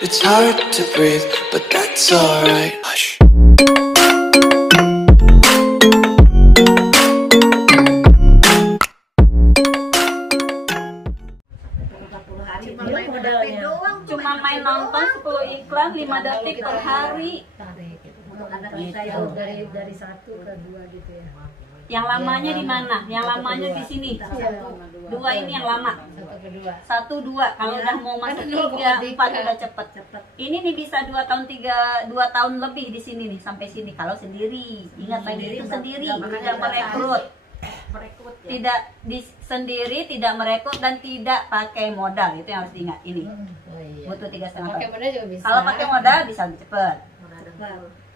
It's hard to breathe, but that's alright. Hush. Cuma main nonton 10 iklan 5 detik per hari. Dari 1 ke 2 gitu ya. Yang lamanya di mana? Yang lamanya di sini. 2 ini yang lama. 1, 2. Kalau udah mau masuk 3, 4 udah cepet. Ini nih bisa 2 tahun lebih di sini nih sampai sini. Kalau sendiri, ingat lagi itu sendiri, tidak merekrut. Tidak sendiri, tidak merekrut dan tidak pakai modal. Itu yang harus diingat. Ini butuh 3,5 tahun. Kalau pakai modal bisa lebih cepet.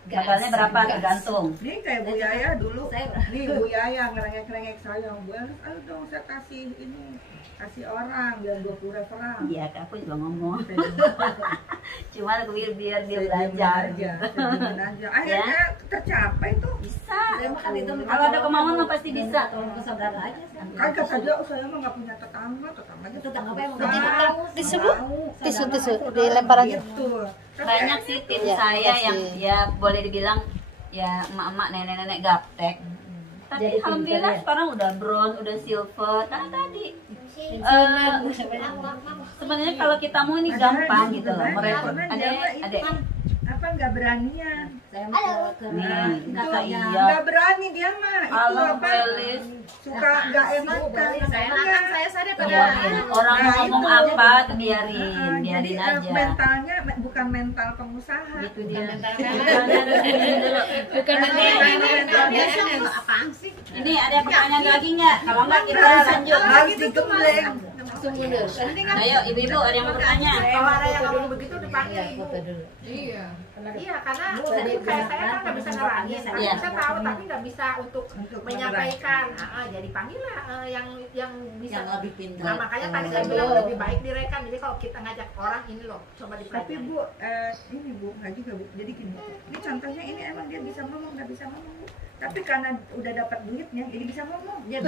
Modalnya berapa tergantung. Ini kayak Bu Yaya dulu. Nih Bu Yaya ngerengek-ngerengek saya. Ayo dong saya kasih orang biar 20 referral. Iya, aku juga ngomong. Cuma biar dia belajar. Akhirnya tercapai tuh. Bisa. Kalau ada kemauan mah pasti bisa. Kagak saja saya mah nggak punya tetangganya Tetangga yang Tisu dilempar aja. Banyak sih tim saya yang ya boleh dibilang ya emak-emak nenek-nenek gaptek. Tapi alhamdulillah sekarang udah bronze, udah silver. Karena tadi sebenarnya kalau kita mau ini gampang gitu loh merekrut. Ada apa nggak beranian? Nggak berani dia mah. Itu apa? Suka nggak enak kan? Saya sadar orang ngomong apa tuh biarin aja. Mentalnya bukan mental pengusaha. Gitu dia. Bukan apaan sih? Ini ada pertanyaan lagi nggak? Kalau nggak kita lanjut. Lagi digembleng. Ayo ibu-ibu ada yang mau bertanya? Kalau ada yang ngomong begitu dipanggil. Iya. Iya, karena kayak saya kan nggak bisa ngerangin, saya tahu tapi nggak bisa untuk menyampaikan. Jadi panggillah yang bisa. Yang lebih pintar. Nah, makanya tadi saya bilang lebih baik direkam. Jadi kalau kita ngajak orang ini loh, coba dipelajari. Tapi Bu, ini Bu, nggak juga Bu. Jadi gini, ini contohnya ini emang dia bisa ngomong, nggak bisa ngomong Bu. Tapi karena udah dapat duitnya, jadi bisa ngomong. Ya,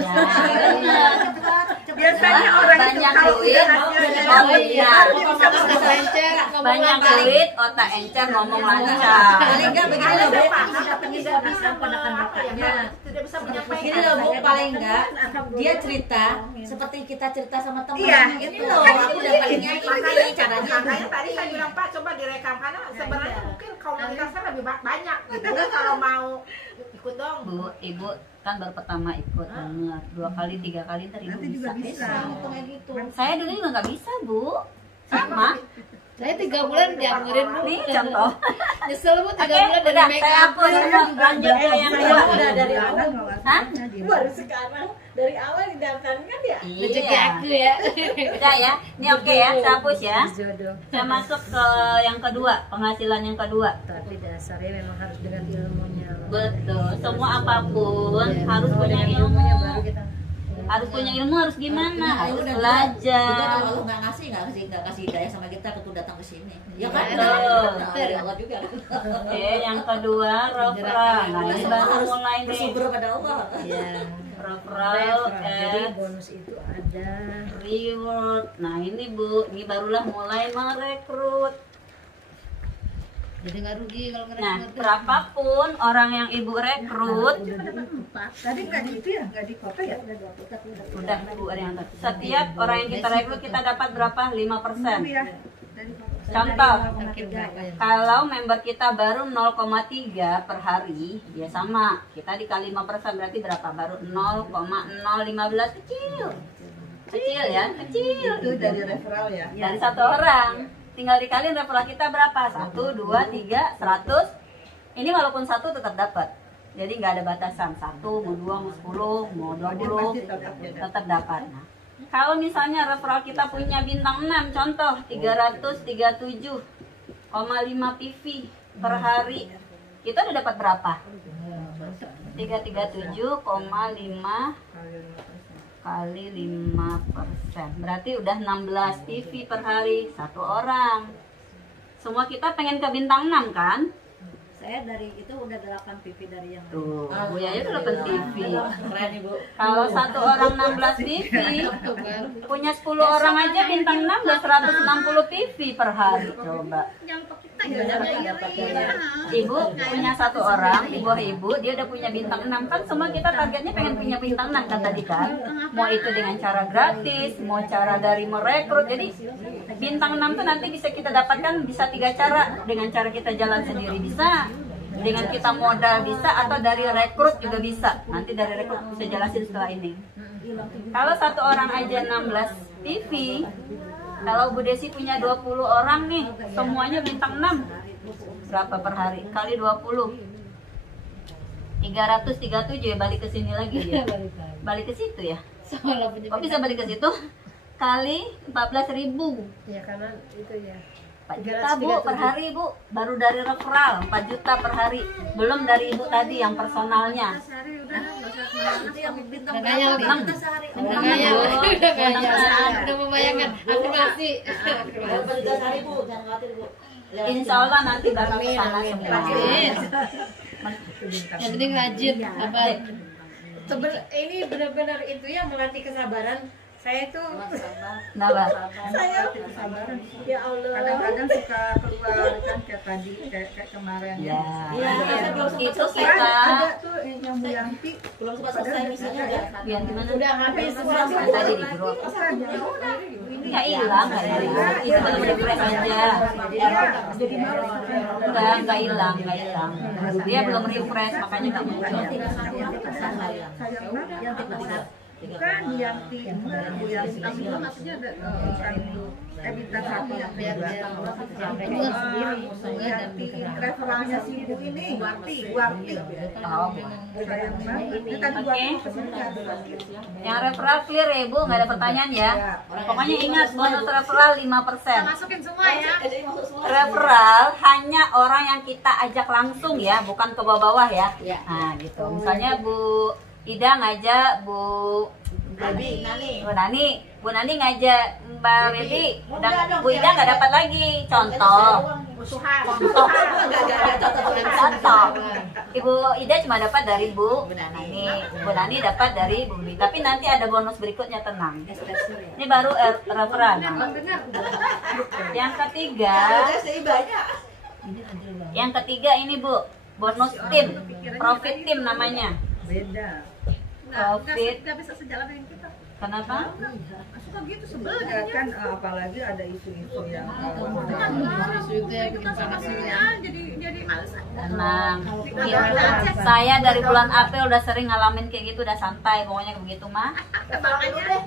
Biasanya orang itu banyak kalau duit, udah hasilnya banyak duit, otak encer, ngomong lancar. Paling enggak begini loh, Bu. Tidak bisa menyampaikan. Gini loh, Bu, paling enggak dia cerita seperti kita cerita sama teman. Iya, itu loh. Aku udah paling nyanyi caranya. Makanya tadi saya bilang Pak coba direkam karena sebenarnya mungkin komunitasnya lebih banyak. Jadi kalau mau ikut dong. Bu, ibu kan baru pertama ikut, bener 2 kali 3 kali ntar ibu Nanti juga bisa. Gitu. Saya dulu juga nggak bisa Bu, sama. Saya 3 bulan dianggurin Bu. Nih contoh. Nyesel Bu 3 Oke, bulan dari udah make saya up. hapus semua. Lanjut ke yang kedua. Udah dari awal. Hah? Baru sekarang dari awal didaftarin kan ya? Rezeki Iya. aku ya. Udah ya, ini oke ya, saya hapus ya. Saya masuk ke yang kedua, penghasilan yang kedua. Tapi dasarnya memang harus dengan ilmunya. Betul, semua apapun harus punya Dengan ilmu. ilmunya baru kita. Harus punya ilmu, harus gimana? Harus Juga belajar. kalau lu nggak kasih hidayah sama kita tuh datang ke sini. Ya kan? Betul. Dari Allah juga. Oke, yang kedua referral. Nah, ini baru mulai nih. Bersyukur pada Allah. Ya. Referral, Jadi bonus itu ada. reward. Nah, ini Bu, ini barulah mulai merekrut. Jadi nggak rugi kalau Nah, ngerekrut. berapapun orang yang Ibu rekrut, Tadi nggak di itu ya, nggak di foto ya? udah Bu ada yang tahu. Setiap orang yang kita rekrut kita dapat berapa? 5%. Iya. Dari foto. Contoh, Berapa ya? kalau member kita baru 0,3 per hari, ya sama. Kita dikali 5% berarti berapa? Baru 0,015 kecil. Kecil ya, kecil. Itu dari referral ya. Dari 1 orang. Tinggal dikaliin referral kita berapa? 1, 2, 3, 100. Ini walaupun 1 tetap dapat. Jadi nggak ada batasan. 1, mau 2, mau 10, mau 20, tetap dapat. Nah, kalau misalnya referral kita punya bintang 6, contoh 337,5 PV per hari, kita udah dapat berapa? 337,5 kali 5%, berarti udah 16 PV per hari, 1 orang. Semua kita pengen ke bintang 6 kan? Saya dari itu udah 8 pipi dari yang Tuh, Bu Yaya tuh 8 TV. Keren Ibu. Kalau satu orang 16 TV, punya 10 orang aja bintang 6 udah 160 TV per hari. Coba. Ibu punya satu orang di bawah ibu, dia udah punya bintang 6. Kan semua kita targetnya pengen punya bintang 6 kan tadi kan. Mau itu dengan cara gratis, mau cara dari merekrut. Jadi bintang 6 tuh nanti bisa kita dapatkan bisa 3 cara. Dengan cara kita jalan sendiri bisa, dengan kita modal bisa, atau dari rekrut juga bisa. Nanti dari rekrut bisa jelasin setelah ini. Kalau satu orang aja 16 TV, kalau Bu Desi punya 20 orang nih, semuanya bintang 6. Berapa per hari? Kali 20. 337 ya, balik ke sini lagi ya. Balik ke situ ya. Kok bisa balik ke situ? Kali 14.000. Ya karena itu ya. 4 juta Bu per hari Bu, baru dari referral 4 juta per hari, belum dari Ibu tadi yang personalnya. itu yang bintang Makanya berapa enam. kita sehari? Makanya udah membayangkan afirmasi. Berapa juga sehari Bu? Jangan khawatir Bu. Insya Allah nanti bakal kesana semua. Yang penting rajin apa? Ini benar-benar itu ya, melatih kesabaran. Saya tuh Kenapa? saya ya Allah. Kadang-kadang suka keluar kan kayak tadi, kayak kemarin Ya, Iya, saya belum sempat itu selesai. kita ada tuh yang Bu Yanti Belum sempat selesai misinya aja. biar gimana? Udah habis Yang tadi di grup. Nggak hilang, nggak hilang. Itu belum refresh aja. jadi malas Nggak hilang, nggak hilang. Dia belum refresh, makanya nggak muncul. sayang banget. Bukan Yanti, Bu Yanti maksudnya ada bintang 1 yang kedua. Yanti referalnya si Bu ini, Warti. Oh. Sayang banget. Ini tadi Warti kesini nggak ada lagi. Yang referral clear ya Bu, nggak ada pertanyaan ya. Pokoknya ingat bonus referral 5%. Masukin semua ya. Referral hanya orang yang kita ajak langsung ya, bukan ke bawah-bawah ya. Nah gitu. Misalnya Bu Ida ngajak Bu Bu Nani ngajak Mbak Wedi, dan Bu Ida nggak dapat lagi. Contoh. Contoh. Ibu Ida cuma dapat dari Bu Nani. Bu Nani dapat dari Bu Ida. Tapi nanti ada bonus berikutnya, tenang. Ini baru referral. Yang ketiga ini Bu, bonus tim, profit tim namanya. Beda. Profit. Nggak bisa sejalan dengan kita. Kenapa? Suka gitu sebel. Ya kan apalagi ada isu-isu yang Isu itu ya bikin panas juga. Jadi males. Tenang. Gitu. Saya dari bulan April udah sering ngalamin kayak gitu, udah santai. Pokoknya begitu mah. Makanya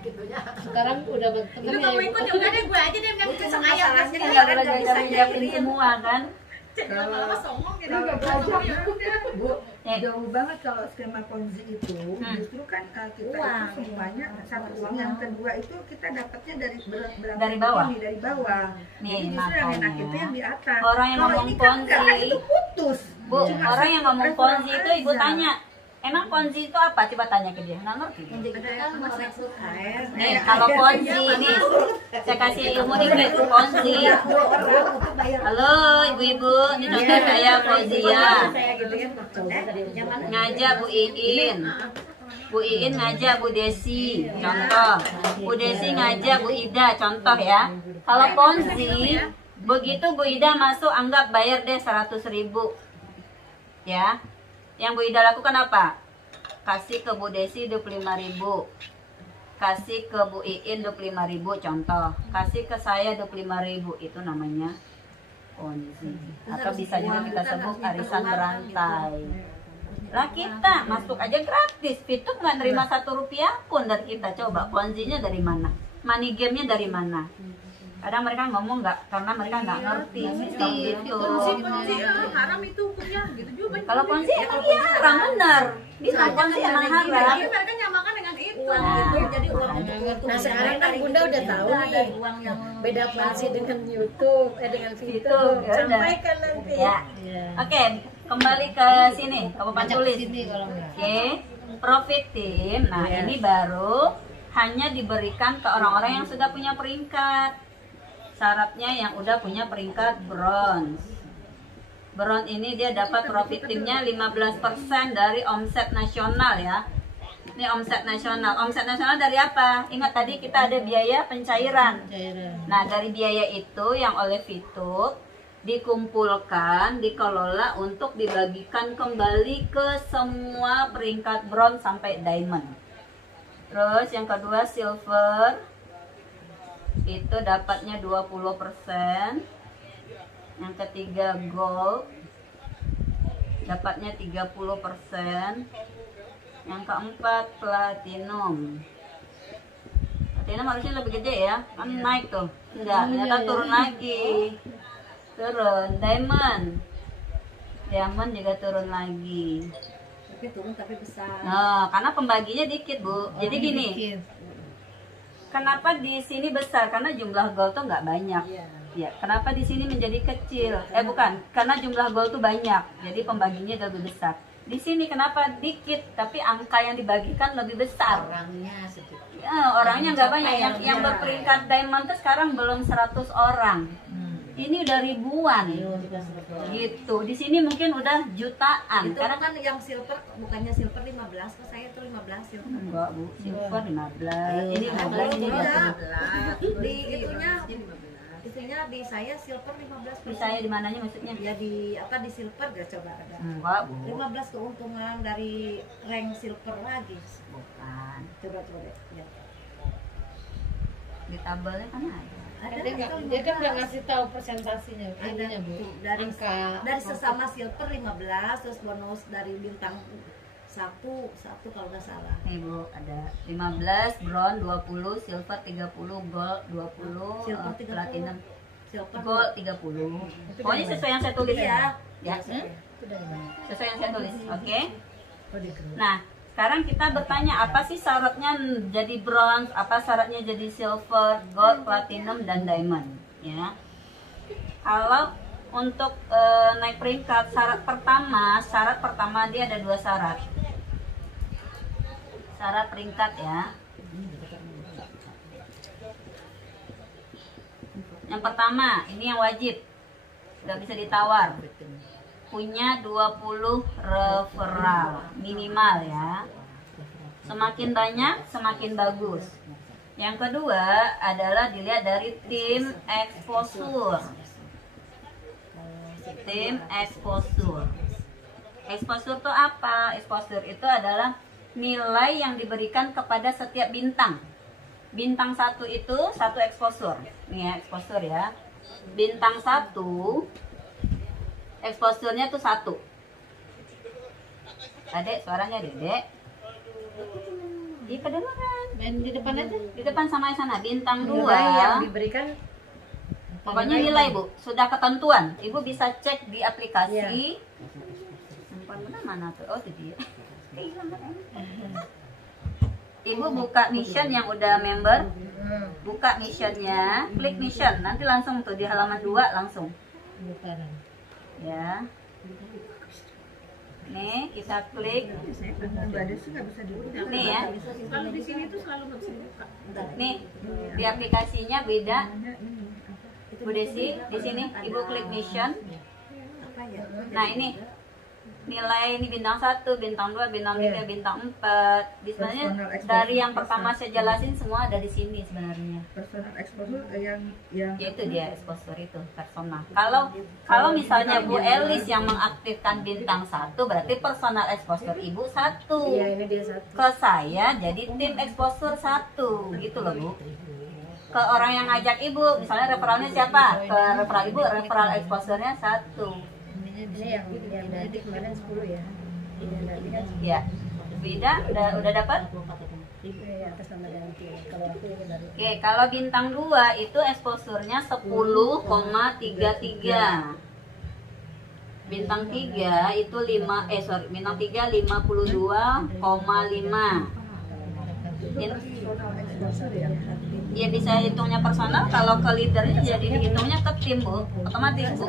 Sekarang udah berteman itu ya. kamu ikut ya udah deh, gue aja deh yang bisa ayam. Kan nggak ada jawabin semua kan? Jadi lama-lama songong jadi Kalau nggak belajar ya udah. Bu, jauh banget kalau skema Ponzi itu justru kan kita Uang. itu semuanya satu uang, yang kedua itu kita dapatnya dari Dari bawah. dari bawah. Nih, Jadi justru yang enak makanya. itu yang di atas. Orang yang Kalau ngomong ini kan enggak, kan Ponzi. itu putus. Bu, Cuma orang yang ngomong referral Ponzi itu Ibu aja. tanya, emang Ponzi itu apa? Coba tanya ke dia, nggak ngerti. kan merekrut AR. Nih, kalau Ponzi nih, saya kasih ilmu dikit Ponzi. Halo ibu-ibu, ini contoh saya Fauzia. Saya gitu kan. Yang mana? Ngajak Bu Iin. Bu Iin ngajak Bu Desi, contoh. Bu Desi ngajak Bu Ida, contoh ya. Kalau Ponzi, begitu Bu Ida masuk, anggap bayar deh 100.000. Ya. Yang Bu Ida lakukan apa? Kasih ke Bu Desi 25.000. Kasih ke Bu Iin 25.000, contoh. Kasih ke saya 25.000, itu namanya Ponzi. Atau bisa juga kita sebut arisan berantai. Lah kita masuk aja gratis, Fituk nggak nerima 1 rupiah pun dari kita. Coba Ponzi-nya dari mana? Money game-nya dari mana? Kadang mereka ngomong nggak, karena mereka nggak ngerti sistem gitu. Ponzi haram itu hukumnya gitu juga. Kalau Ponzi emang iya haram bener. Bisa Ponzi emang haram. Tapi mereka nyamakan dengan itu. Uang itu jadi uang untuk Nah sekarang kan Bunda udah tahu nih uang yang beda Ponzi dengan YouTube, dengan Itu, Vito. ya udah. Sampaikan nanti. Ya. Oke, kembali ke sini, ke papan Ajak tulis. sini kalau enggak. Oke, profit team. Nah, ini baru hanya diberikan ke orang-orang yang sudah punya peringkat. Syaratnya yang udah punya peringkat bronze. Bronze ini dia dapat profitingnya 15% dari omset nasional ya. Ini omset nasional. Omset nasional dari apa? Ingat tadi kita ada biaya pencairan. Nah, dari biaya itu yang oleh Fitup dikumpulkan, dikelola untuk dibagikan kembali ke semua peringkat bronze sampai diamond. Terus yang kedua silver itu dapatnya 20%. Yang ketiga gold dapatnya 30%. Yang keempat platinum. Platinum harusnya lebih gede ya, kan naik tuh. Enggak, ternyata turun lagi. Turun. Diamond juga turun lagi. Tapi turun tapi besar. Nah, karena pembaginya dikit, Bu. Jadi gini. Kenapa di sini besar? Karena jumlah gold tuh nggak banyak. Ya, kenapa di sini menjadi kecil? Bukan, karena jumlah gold tuh banyak. Jadi pembaginya lebih besar. Di sini kenapa dikit, tapi angka yang dibagikan lebih besar. Orangnya sedikit. Ya, orangnya nggak banyak. Yang berperingkat diamond tuh sekarang belum 100 orang. Ini udah ribuan. Gitu. Di sini mungkin udah jutaan. Itu karena kan yang silver bukannya silver 15, kok saya tuh 15 silver. Enggak, Bu. Silver 15. Ini 15 ini udah. Di itunya di saya silver 15. Di saya di mananya maksudnya? Ya di apa di silver gak coba ada. Enggak, Bu. 15 keuntungan dari rank silver lagi. Bukan. Coba deh. Ya. Di tabelnya kan ada. Dia kan nggak ngasih tahu persentasinya, ininya Bu. Dari Angka sesama silver 15, terus bonus dari bintang satu kalau nggak salah. Nih Bu, ada 15, bronze 20, silver 30, gold 20, Silver 30, platinum silver gold 30. Pokoknya sesuai yang saya tulis ya. Ya, sesuai yang saya tulis. Oke. Nah, sekarang kita bertanya apa sih syaratnya jadi bronze, apa syaratnya jadi silver, gold, platinum, dan diamond ya. Kalau untuk naik peringkat, syarat pertama dia ada 2 syarat. Syarat peringkat ya. Yang pertama, ini yang wajib, nggak bisa ditawar. Punya 20 referral minimal ya. Semakin banyak semakin bagus. Yang kedua adalah dilihat dari tim exposure. Tim exposure. Exposure itu apa? Exposure itu adalah nilai yang diberikan kepada setiap bintang. Bintang 1 itu 1 exposure. Nih ya, exposure ya. Bintang 1 exposure-nya tuh 1. Adek, suaranya Dedek. Iya, kedengeran. main di depan aja. Di depan sama sana. Bintang 2 yang diberikan pokoknya nilai, Bu. Sudah ketentuan. Ibu bisa cek di aplikasi. Mana tuh? Oh, itu dia. Ibu buka mission yang udah member. Buka missionnya, klik mission. Nanti langsung tuh di halaman 2 langsung. Ya. Nih, kita klik. Nih ya. Kalau di sini tuh selalu nggak bisa dibuka. Nih, di aplikasinya beda. Bu Desi, di sini Ibu klik mission. Nah, ini nilai ini bintang 1, bintang 2, bintang 3, bintang 4. Di sebenarnya dari yang pertama saya jelasin semua ada di sini sebenarnya. Personal exposure yang Yaitu dia exposure itu personal. Kalau misalnya Bu Elis yang mengaktifkan bintang 1 berarti personal exposure Ibu 1. Iya, ini dia 1. Ke saya jadi tim exposure 1 gitu loh, Bu. Ke orang yang ngajak Ibu, misalnya referralnya siapa? Ke referral Ibu, referral exposure-nya 1. Ini yang nanti kemarin 10 ya. Ini nanti kan Ya. Beda udah dapat? atas nama ganti. Kalau aku yang dari Oke, kalau bintang 2 itu exposure-nya 10,33. Bintang 3 itu bintang 3 52,5. Ya bisa hitungnya personal, kalau ke leadernya jadi dihitungnya ke tim, Bu. Otomatis, Bu.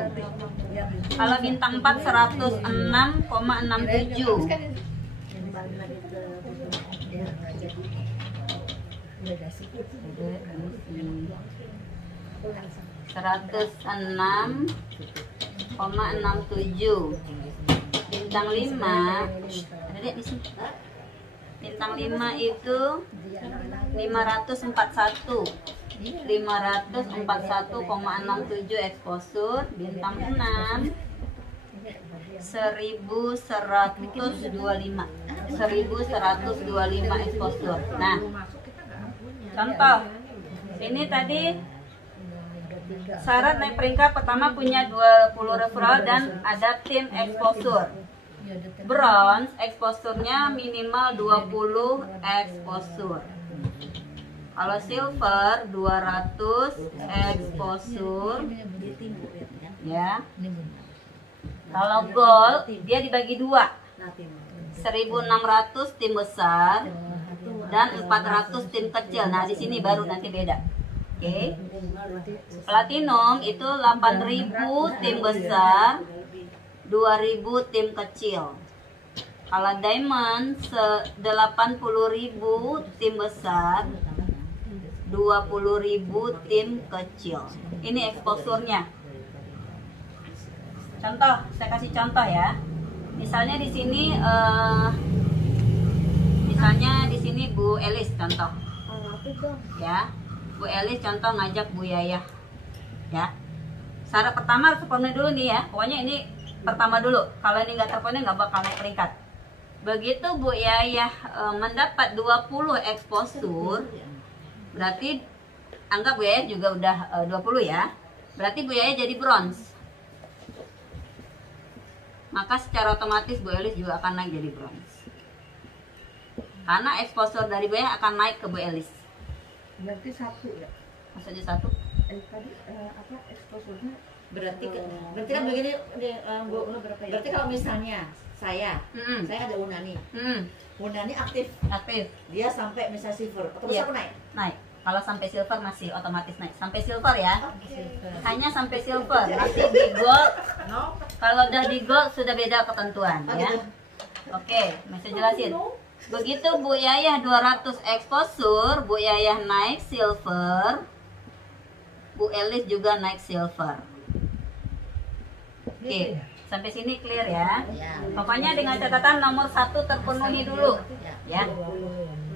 Kalau bintang 4 106,67. 106,67 Bintang 5 ada lihat di sini. Bintang 5 itu 541 541,67 exposure. Bintang 6 1125 exposure. Nah, contoh ini tadi syarat naik peringkat pertama punya 20 referral dan ada tim exposure. Bronze exposure-nya minimal 20 exposure. Kalau silver 200 exposure ya. Kalau gold dia dibagi dua, 1.600 tim besar dan 400 tim kecil. Nah di sini baru nanti beda. Oke. Platinum itu 8.000 tim besar, 2.000 tim kecil. Kalau diamond 80.000 tim besar, 20.000 tim kecil. Ini exposure-nya. Contoh, saya kasih contoh ya. Misalnya di sini Bu Elis contoh. Ya. Bu Elis contoh ngajak Bu Yayah. Ya. Syarat pertama harus terpenuhi dulu nih ya. Pokoknya ini pertama dulu. Kalau ini nggak terpenuhi nggak bakal naik peringkat. Begitu Bu Yayah mendapat 20 exposure, berarti anggap Bu Yayah juga udah 20 ya. Berarti Bu Yayah jadi bronze. Maka secara otomatis Bu Elis juga akan naik jadi bronze. Karena exposure dari Bu Yayah akan naik ke Bu Elis. Berarti 1 ya? Maksudnya 1? Tadi apa exposure-nya? Berarti kan begini Bu, berarti kalau misalnya saya ada Unani. Unani aktif, dia sampai misalnya silver, terus aku naik. Kalau sampai silver masih otomatis naik. Sampai silver ya. Hanya sampai silver. Nanti di gold. Kalau udah di gold sudah beda ketentuan ya. Oke, masih jelasin. Begitu Bu Yayah 200 exposure, Bu Yayah naik silver. Bu Elis juga naik silver. Oke, sampai sini clear ya. Pokoknya dengan catatan nomor 1 terpenuhi dulu ya.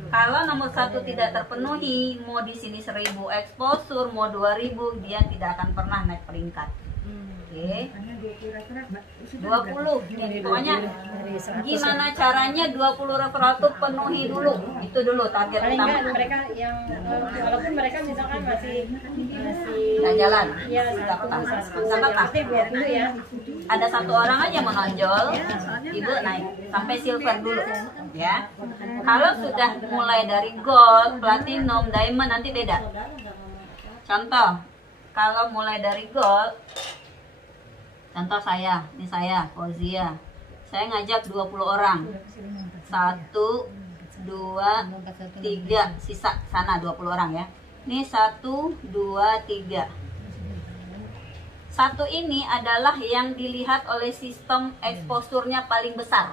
Kalau nomor 1 tidak terpenuhi, mau di sini 1000 exposure, mau 2000, dia tidak akan pernah naik peringkat. Oke. 20. Nih, pokoknya gimana caranya 20 referral itu penuhi dulu. Itu dulu target paling utama. kan mereka yang walaupun mereka misalkan masih Nggak jalan. ya Nggak satu apa-apa. satu Nggak apa-apa. tapi 20 ya. Ada 1 orang aja menonjol, Ibu naik sampai silver dulu ya. Kalau sudah mulai dari gold, platinum, diamond nanti beda. Contoh, kalau mulai dari gold, contoh ini saya Fauzia, saya ngajak 20 orang, 1, 2, 3, sisa sana 20 orang ya. Ini 1, 2, 3. 1 ini adalah yang dilihat oleh sistem exposure-nya paling besar.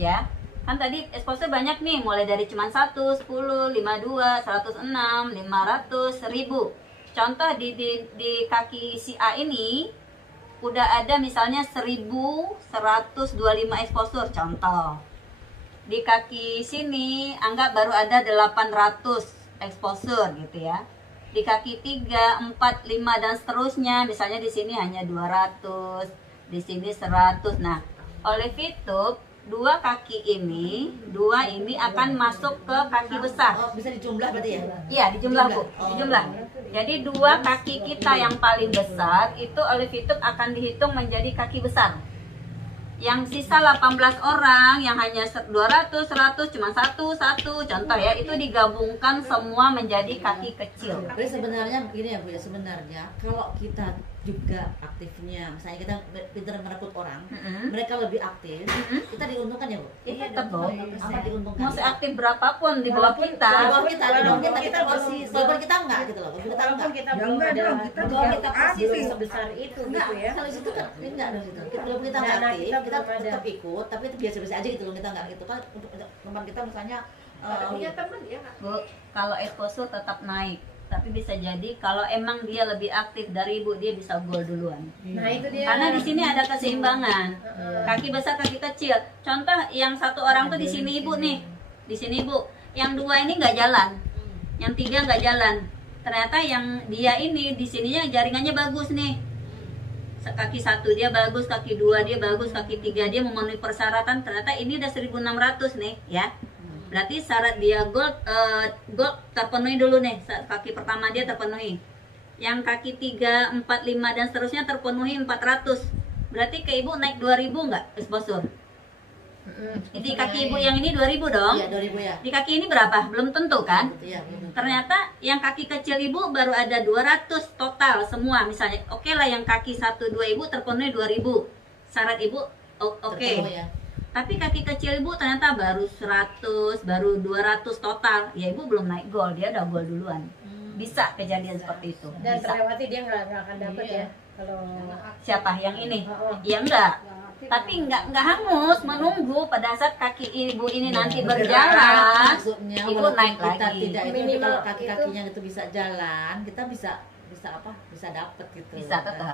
Ya, kan tadi exposure banyak nih, mulai dari cuman 1, 10, 52, 106, 500, 1000. Contoh di kaki si A ini udah ada misalnya 1125 exposure contoh. Di kaki sini anggap baru ada 800 exposure gitu ya. Di kaki 3, 4, 5 dan seterusnya, misalnya di sini hanya 200, di sini 100. Nah, oleh VTube 2 kaki ini, 2 ini akan masuk ke kaki besar. Oh, bisa dijumlah berarti ya? Iya, dijumlah Bu, dijumlah. Jadi 2 kaki kita yang paling besar itu oleh VTube akan dihitung menjadi kaki besar. Yang sisa 18 orang yang hanya 200, 100, cuma 1, contoh ya, itu digabungkan semua menjadi kaki kecil. Jadi sebenarnya begini ya Bu ya, sebenarnya kalau kita juga aktifnya, misalnya kita pintar merekrut orang, mereka lebih aktif, kita diuntungkan ya Bu? Iya tetap dong. Apa diuntungkan? Mau seaktif berapapun di bawah kita. Di bawah kita posisi, walaupun kita enggak gitu loh, walaupun kita enggak. Kita Ya belum enggak ada dong, kita belum juga kita aktif. posisi sebesar itu Enggak, gitu ya. kalau situ kan enggak dong situ. Walaupun kita enggak Nah, aktif, kita kita belum ada. tetap ikut, tapi itu biasa-biasa aja gitu loh, kita enggak gitu kan untuk teman kita misalnya Punya temen ya nggak? Bu, kalau exposure tetap naik, tapi bisa jadi kalau emang dia lebih aktif dari ibu, dia bisa gol duluan. Nah itu dia. Karena di sini ada keseimbangan. Kaki besar, kaki kecil. Contoh yang satu orang tuh di sini ibu nih, di sini ibu. Yang dua ini nggak jalan, yang tiga nggak jalan. Ternyata yang dia ini di sininya jaringannya bagus nih. Kaki satu dia bagus, kaki dua dia bagus, kaki tiga dia memenuhi persyaratan. Ternyata ini udah 1.600 nih, ya. Berarti syarat dia gold terpenuhi dulu nih. Kaki pertama dia terpenuhi. Yang kaki 3, 4, 5 dan seterusnya terpenuhi 400. Berarti ke ibu naik 2.000 nggak exposure? Di kaki ibu yang ini 2.000 dong? Iya, 2.000 ya. Di kaki ini berapa? Belum tentu kan? Iya, belum tentu. Ternyata yang kaki kecil ibu baru ada 200 total semua. Misalnya oke lah yang kaki 1, 2 ibu terpenuhi 2.000. Syarat ibu oke. Terpenuhi ya. Tapi kaki kecil ibu ternyata baru 100, baru 200 total. Ya ibu belum naik gol, dia udah gol duluan. Bisa kejadian seperti itu. Dan Bisa. terlewati dia nggak akan dapet ya. Kalau Siapa yang ini? Ya enggak. Tapi enggak hangus, menunggu pada saat kaki ibu ini nanti berjalan, Maksudnya ibu walaupun naik kita lagi. tidak itu, Minimal kalau kaki-kakinya itu bisa jalan, kita bisa apa? Bisa dapet gitu. Bisa tetap.